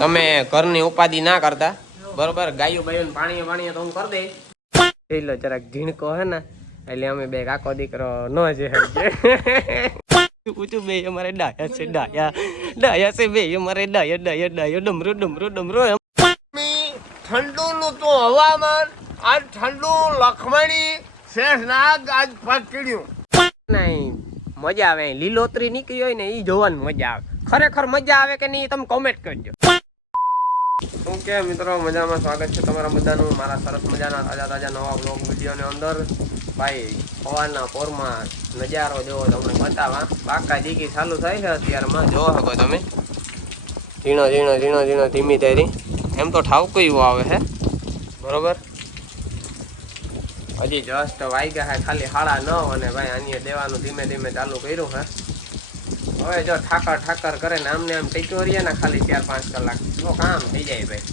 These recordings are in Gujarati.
તમે ઘરની ઉપાધિ ના કરતા બરોબર ગાયું બાયું પાણી પાણી તો હું કરી દે એટલે જરાક ઝીણકો હે ને એટલે અમે બે કાકો દીકરો ન જે પૂછું બે અમારે ડાયા છે ડાયા છે બે અમારે ડાયા ડમરો ઠંડુ નું તો હવામાન આજ ઠંડુ લખમણી શેષનાગ આજ પકડ્યું નહીં મજા આવે લીલોતરી નીકળી હોય ને એ જોવાની મજા આવે ખરેખર મજા આવે કે નહીં તમે કોમેન્ટ કરજો શું કે મિત્રો મજામાં સ્વાગત છે તમારા બધાનું મારા સરસ મજાના તાજા નવા બ્લોગ વિડીયોની અંદર ભાઈ સવારના પોરમાં નજારો જોવો તમને બતાવવા બાકા જીકી ચાલુ થાય છે અત્યારમાં જોવો શકો તમે ઝીણો ધીમી તેરી એમ તો ઠાવકું એવું આવે છે બરોબર હજી જસ્ટ વાગ્યા છે ખાલી 9:30 અને ભાઈ આની દેવાનું ધીમે ધીમે ચાલુ કર્યું છે હવે જો ઠાકર કરે ને આમને આમ ટેકોરીએ ને ખાલી 4-5 કલાક તો કામ થઈ જાય ભાઈ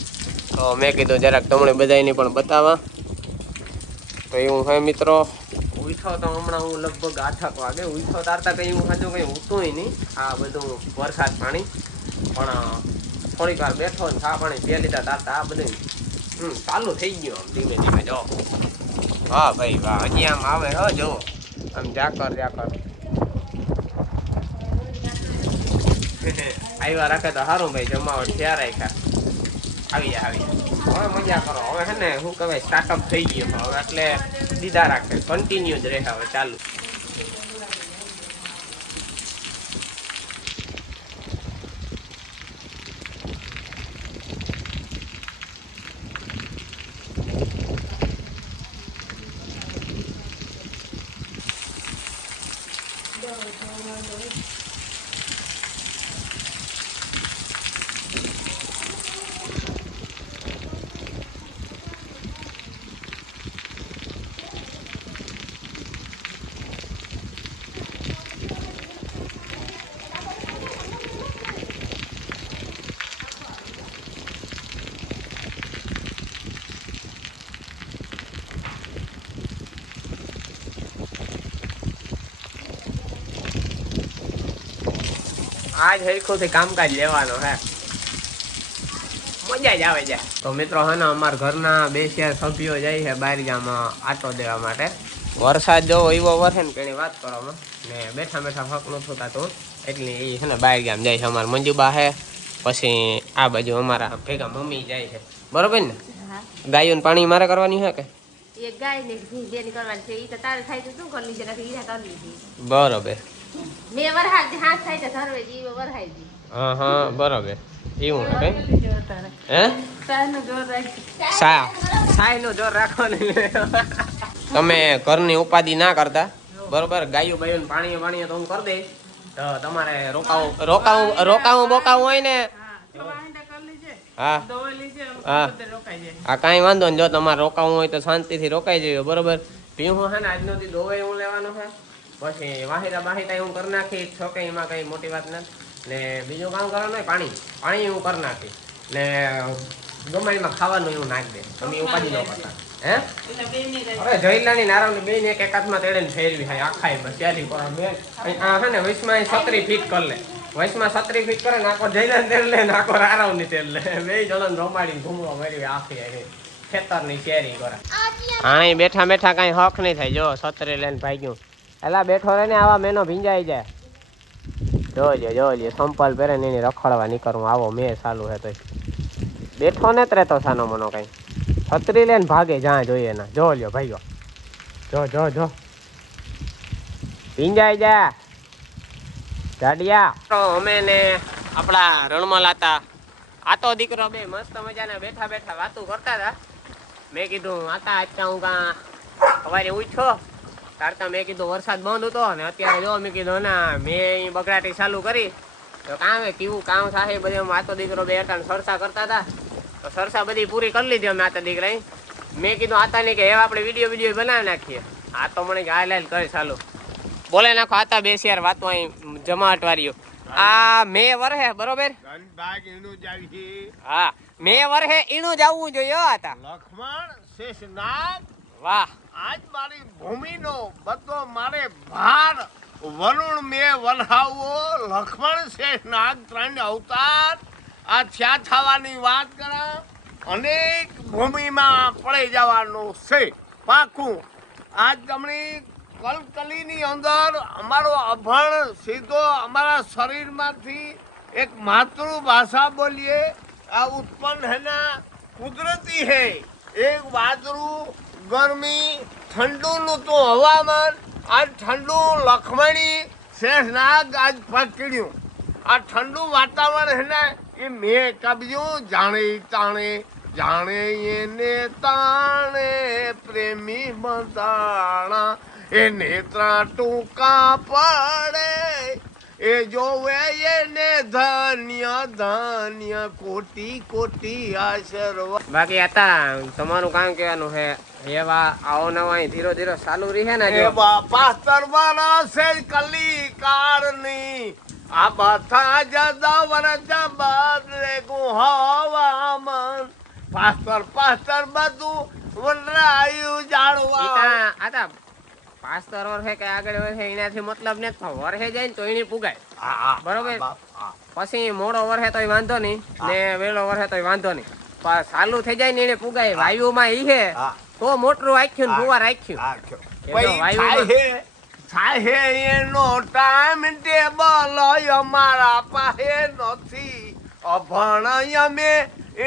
તો મેં કીધું જરાક તમને બધાની પણ બતાવવા તો એવું હે મિત્રો ઉઠો તો હમણાં હું લગભગ 8 વાગે ઉઠો તારતા કંઈ હું હજુ કંઈ ઉઠુંય નહીં આ બધું વરસાદ પાણી પણ થોડીક વાર બેઠો ને ચા પાણી પી લીધા તારતા આ બધું ચાલુ થઈ ગયું આમ ધીમે ધીમે જો વાહ ભાઈ વાહ હજી આમ આવે હો જો આમ જાકર આવ્યા રાખે તો સારું ભાઈ જમાવટ થયા રાખ્યા આવી જાય હવે મજા કરો હવે હે ને શું કહેવાય સ્ટાર્ટઅપ થઈ ગયું હવે એટલે દીધા રાખે કન્ટિન્યુ જ રહે હવે ચાલુ આજ હરખુંથી કામકાજ લેવાનો હે મજા જ આવે છે તો મિત્રો હે ને અમારા ઘરના 2-4 સભ્યો જાય છે બહાર ગામમાં આટો દેવા માટે વરસાદ જેવો એવો વરસે ને એની વાત કરવામાં ને બેઠા હક નથી થતું એટલે એ છે ને બહાર ગામ જાય છે અમારા મંજુબા છે પછી આ બાજુ અમારા ભેગા મમ્મી જાય છે બરોબર ને ગાયોને પાણી મારે કરવાની છે કે એક ગાય ને ભેની કરવાની છે ઈ તો તારે થાય તો શું કરી લીધે નથી ઈરા કરી લીધી બરોબર મે વરહાદ હાથ થાય તો ધરવે જીવ વરહાઈ જી હા બરોબર એવું કઈ હે સાનો જોર રાખ સાયનો જોર રાખો ને તમે ઘરની ઉપાધિ ના કરતા બરોબર ગાયું બાયું પાણી તો હું કરી દે તો તમારે રોકાવું બોકાવું હોય ને હા કાંઈ વાંધો ને જો તમારે રોકાવું હોય તો શાંતિથી રોકાઈ જઈએ બરોબર ભીહું છે ને આજનો દી દોવાઈ હું લેવાનું છે પછી વાહિતા હું કરી નાખી છોકે એમાં કઈ મોટી વાત નથી ને બીજું કામ કરવાનું હોય પાણી હું કરી નાખી ને ગમાડીમાં ખાવાનું એવું નાખી દે તમે ઉપાડી ન કરતા હે હવે જઈલાની નારાવની બેન એક હાથમાં તેડે ફેરવી થાય આખા બસ ત્યાંથી હે ને વૈશમાં 36 ફીટ કરી લે વૈશમાં 36 ફીટ કરે ને આખો જઈલા તેડ લે ને આખો રારાવની તેડ લે બે જણને રમાડીને ઘૂમવા મારી આખી ખેતરની શેરી કરે હા બેઠા કઈ હક નહીં થાય જો 36 લઈને ભાગ્યું એલા બેઠો રહે ને આવા મેનો ભીંજાઈ જાય જોજે સંપલ પહેરે ને એની રખડવા નીકળવું આવો મેં ચાલુ હે તો બેઠો ને જ રહેતો સાનો મનો કઈ 36 લઈને ભાગે જ્યાં જોઈએ ના જો ભાઈઓ જો ભીંજાઈ જા ગાડિયા અમે ને આપણા રણમાં લાતા આતો દીકરો બે મસ્ત મજાના બેઠા વાતો કરતા હતા મેં કીધું આતા આજકા હું કાં સવારે ઉઠ્યો તારતા મેં કીધું વરસાદ બંધ હતો ને અત્યારે જો મેં કીધું ના મેં બગડાટી ચાલુ કરી તો કેવું કામ થાય બધે આતો દીકરો બે અટાણ સરસા કરતા હતા તો સરસા બધી પૂરી કરી લીધી અમે આતા દીકરાએ મેં કીધું આતા નહીં કે હવે આપણે વિડીયો બનાવી નાખીએ આ તો મને હાલ કરે ચાલુ બોલે નાખો આતા 2-4 વાતો અહીં જમાવટ વાળીઓ આ મે વરહે બરોબર હા મે વરહે ઈણું જ આવવું જોઈએ આતા લખમણ શેષનાગ વાહ આજ મારી ભૂમિનો બધો મારે ભાર વરુણ મે વલહાવો લખમણ શેષનાગ 3 અવતાર આ થયા થવાની વાત કરા અનેક ભૂમિમાં પડી જવાનું છે પાકું. આજ તમને કલકલીની અંદર અમારો અભણ સીધો અમારા શરીરમાંથી એક માતૃભાષા બોલીએ આ ઉત્પન્ન હેના કુદરતી હે. એક વાદળું ગરમી ઠંડુનું તો હવામાન આજ ઠંડુ લખમણી શેષનાગ આજ પકડ્યું. આ ઠંડુ વાતાવરણ હે ને એ મેં કબ્યું જાણે તાણે જાણે એને તાણે પ્રેમી બંધાણા એ નેત્રા ટૂંકા પડે એ જોવે એને ધન્ય ધન્ય કોટી કોટી આશીર્વાદ. બાકી હતા તમારું કામ કહેવાનું છે એવા આવો નવા ધીરો ધીરો ચાલુ રહે ને જો પાસ્તર વરસે કલી કાળની આ બધા જદા વર્ષ બદલે હવામાન પાસ્તર બધું વનરાયું જાણવા. આતા 5 વર્ષે કે આગળ વર્ષે એનાથી મતલબ ને વર્ષે જાય ને તો એની પુગાય બરોબર. પછી મોડો વર્ષે તોય વાંધો નહીં ને વેલો વર્ષે તોય વાંધો નહીં પણ ચાલુ થઈ જાય ને એને પુગાય. વાયુમાં ઈ હે તો મોટરું રાખ્યું ને ફુવા રાખ્યું. થાય એનો ટાઈમ ટેબલ અમારા પાસે નથી. અભણ અમે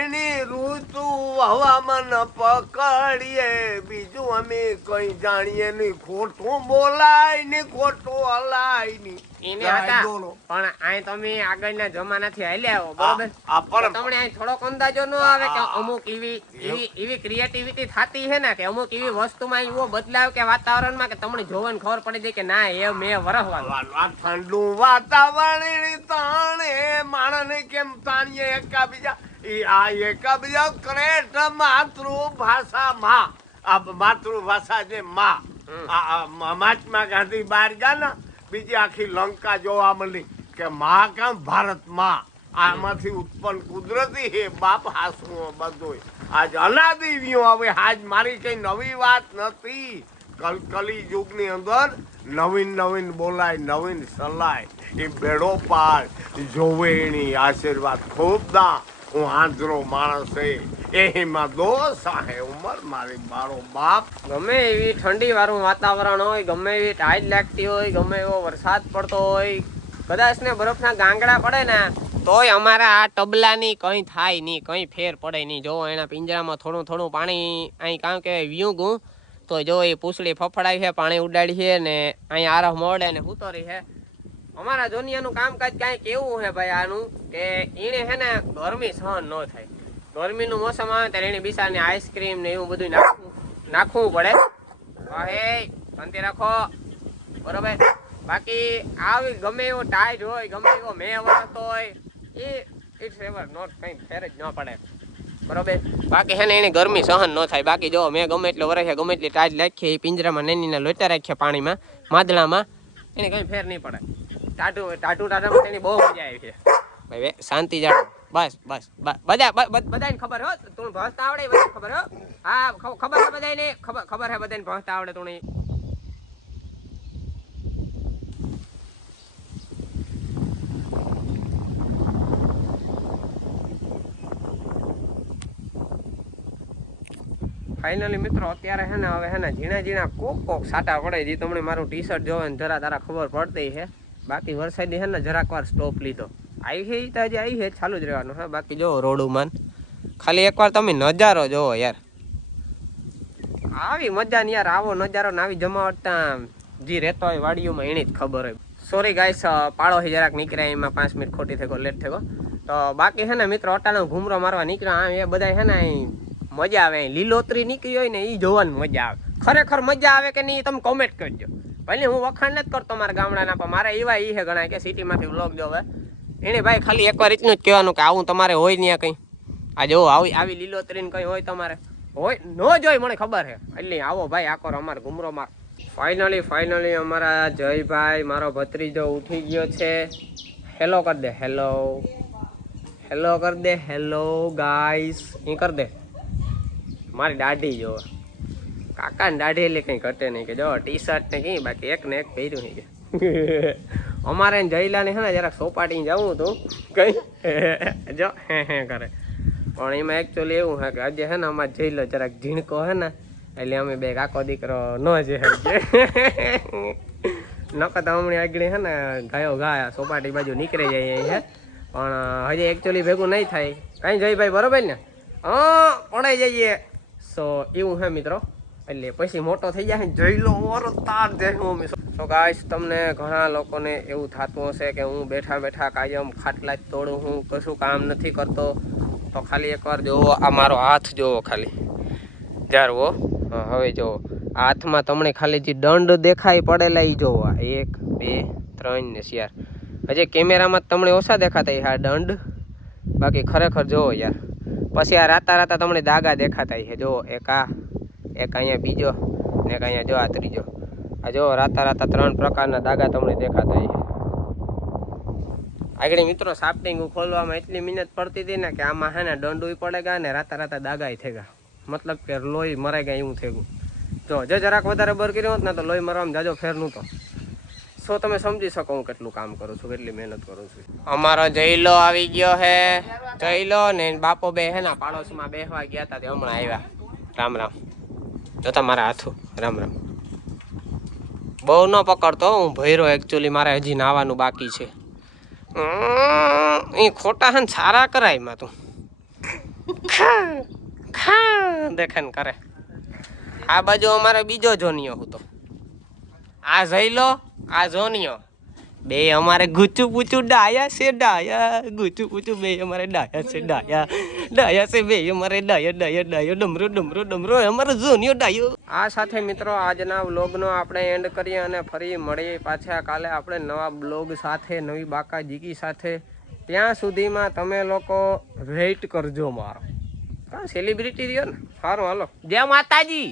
એની ઋતુ હવામાન પકડીએ બીજું અમે કઈ જાણીએ નહીં. ખોટું બોલાય ને ખોટું હલાય નહીં. એને હતા પણ આ તમે આગળના જમાનાથી હાલ્યા આવો બરોબર. તમને અહીં થોડોક અંદાજો ન આવે કે અમુક એવી ક્રિએટિવિટી થતી છે ને કે અમુક એવી વસ્તુમાં એવો બદલાવ કે વાતાવરણમાં કે તમને જોવાની ખબર પડી જાય કે ના એ મેં વરસવાનું. ઠંડુ વાતાવરણ તાણે માણસને કેમ તાણીએ એકાબીજા એકબીજા ક્રેટ માતૃભાષામાં આ માતૃભાષા જે માં મહાત્મા ગાંધી બહાર ગયા ને બીજી આખી લંકા જોવા મળી કે મહાકામ ભારત માં આમાંથી ઉત્પન્ન કુદરતી હે બાપ હાસું બધું આજ અનાદિ વ્યું. હવે આજ મારી કઈ નવી વાત નથી. કલી યુગની અંદર નવીન નવીન બોલાય નવીન સલાય એ બેડો પાર જોવે એની આશીર્વાદ ખૂબ દા. હું આંધળો માણસ એમાં દોષ હે ઉંમર મારી મારો બાપ. ગમે એવી ઠંડી વાળું વાતાવરણ હોય ગમે એવી ટાઈડ લાગતી હોય ગમે એવો વરસાદ પડતો હોય કદાચ ને બરફના ગાંગડા પડે ને તોય અમારા આ તબલાની કંઈ થાય નહીં કંઈ ફેર પડે નહીં. જો એના પિંજરામાં થોડું થોડું પાણી અહીં કામ કહેવાય વ્યુગું તો જો એ પૂછડી ફફડાય છે પાણી ઉડાડી છે ને અહીં આરહ મોડે ને ઉતરી છે. અમારા જોનિયાનું કામકાજ કાંઈ કેવું છે ભાઈ આનું કે એને છે ને ગરમી સહન ન થાય. ગરમીનું મોસમ આવે ત્યારે એને બિસાને આઈસ્ક્રીમ ને એવું બધું નાખવું પડે. હે શાંતિ રાખો બરોબર. બાકી આવી ગમે એવો ટાઈટ હોય ગમે એવો મેં વરસતો હોય એ ઇટ્સ એવર નોટ કંઈ ફેર જ ન પડે બરોબર. બાકી છે ને એને ગરમી સહન ન થાય. બાકી જો મેં ગમે એટલો વરસે ગમે એટલી ટાઈટ રાખીએ એ પિંજરામાં નેનીના લોટા રાખીએ પાણીમાં માદળામાં એને કંઈ ફેર નહીં પડે. ટાટામાં તેની બહુ મજા આવી છે ભાઈ. શાંતિ જાણો બસ બસ બધાને ખબર હો તું ભણતા આવડે બધાને ખબર હો. હા ખબર છે બધાને ખબર છે બધાને ભણતા આવડે તું. ફાઇનલી મિત્રો અત્યારે હે ને હવે હે ને ઝીણા ઝીણા કોક સાટા પડે જે તમને મારું ટી શર્ટ જોવે ને જરા તારા ખબર પડતી છે. બાકી વરસાદી હે ને જરાક વાર સ્ટોપ લીધો આવી છે તો હજી આવી છે ચાલુ જ રહેવાનું હે. બાકી જો રોડુમાન ખાલી એકવાર તમે નજારો જોવો યાર. આવી મજા ને યાર આવો નજારો ને આવી જમાવટતા જે રહેતો હોય વાડીઓમાં એની જ ખબર હોય. સોરી ગાઈસ પાડોથી જરાક નીકળ્યા એમાં 5 મિનિટ ખોટી થયો લેટ થયો. તો બાકી છે ને મિત્રો અટાનો ઘૂમરો મારવા નીકળ્યા આમ એ બધા છે ને મજા આવે. લીલોતરી નીકળી હોય ને એ જોવાની મજા આવે. ખરેખર મજા આવે કે નહીં તમે કોમેન્ટ કરજો. ભલે હું વખાણ નથી કરતો મારા ગામડાના પણ મારે એવા એ છે ઘણા કે સિટીમાંથી વ્લોગ જોવે એને ભાઈ ખાલી એકવાર એટલું જ કહેવાનું કે આવું તમારે હોય ને કંઈ આ જો આવી લીલોતરી ને કંઈ હોય તમારે હોય ન જોઈ મને ખબર છે એટલે આવો ભાઈ આખો અમારે ઘૂમરો માર. ફાઇનલી અમારા જયભાઈ મારો ભત્રીજો ઉઠી ગયો છે. હેલો કર દે હેલો કર દે હેલો ગાઈસ એ કર દે. મારી દાઢી જો કાકાની દાઢી એટલે કંઈ ઘટે નહીં કે જો ટી શર્ટ ને કંઈ બાકી એક ને એક પહેર્યું નહીં કે અમારે જયલાને છે ને જરાક સોપાટી જવું હતું કઈ જો હે કરે પણ એમાં એકચ્યુઅલી એવું છે કે આજે છે ને અમારે જયલો જરાક ઝીણકો છે ને એટલે અમે બે કાકો દીકરો ન જે નકર તો હમણાં આગળ છે ને ગાયો ગાયા સોપાટી બાજુ નીકળી જાય છે પણ હજી એકચ્યુઅલી ભેગું નહીં થાય કઈ જયભાઈ બરોબર ને હા પડાઈ જઈએ સો એવું છે મિત્રો એટલે પછી મોટો થઈ જાય જયલો ઓરો તાર દેખું સો ગાઈસ તમને ઘણા લોકોને એવું થતું હશે કે હું બેઠા બેઠા કાયમ ખાટલા જ તોડું હું કશું કામ નથી કરતો તો ખાલી એકવાર જોવો આ મારો હાથ જોવો ખાલી જારવો હવે જોવો આ હાથમાં તમને ખાલી જે દંડ દેખાય પડેલા એ જોવો 1 2 3 ને 4 હજી કેમેરામાં તમને ઓછા દેખાતા આ દંડ બાકી ખરેખર જોવો યાર પછી આ રાતા રાતા તમને દાગા દેખાતા છે જોવો એક અહીંયા બીજો ને એક અહીંયા જો આ ત્રીજો આ જો રાતા રાતા 3 પ્રકારના દાગા તમને દેખાતા છે આગળ મિત્રો સાફ્ટિંગ ખોલવામાં એટલી મહેનત પડતી હતી ને કે આમાં હે ને દંડુય પડે ગયા ને રાતા રાતા દાગાય થઈ ગયા મતલબ કે લોહી મરાઈ ગયા એવું થઈ ગયું જો જરાક વધારે બર કર્યો હોત ને તો લોહી મરવામાં જાજો ફેર નહોતો સો તમે સમજી શકો હું કેટલું કામ કરું છું કેટલી મહેનત કરું છું અમારો જયલો આવી ગયો હે જયલો ને બાપો બે હે ને પાડોશમાં બેસવા ગયા હતા તે હમણાં આવ્યા રામ રામ જોતા મારા હાથું રામ રામ બહુ ન પકડતો હું ભૈરો એકચ્યુઅલી મારે હજી નાવાનું બાકી છે એ ખોટા હે ને સારા કરાય માં તું દેખે ને કરે આ બાજુ અમારે બીજો જોનિયો હતો આ જયલો આ જોનિયો બે અમારે ગુચું પૂચું ડાયા છે ડાયા ગુચું પૂચું બે અમારે ડાયા છે ડાયા છે બે અમારે ડાયો ડમરો અમારો જોનિયો ડાયો આ સાથે મિત્રો આજના વ્લોગનો આપણે એન્ડ કરીએ અને ફરી મળીએ પાછા કાલે આપણે નવા બ્લોગ સાથે નવી બાકા જીકી સાથે ત્યાં સુધીમાં તમે લોકો વેઇટ કરજો મારો સેલિબ્રિટી રહ્યો ને સારું હાલો જય માતાજી.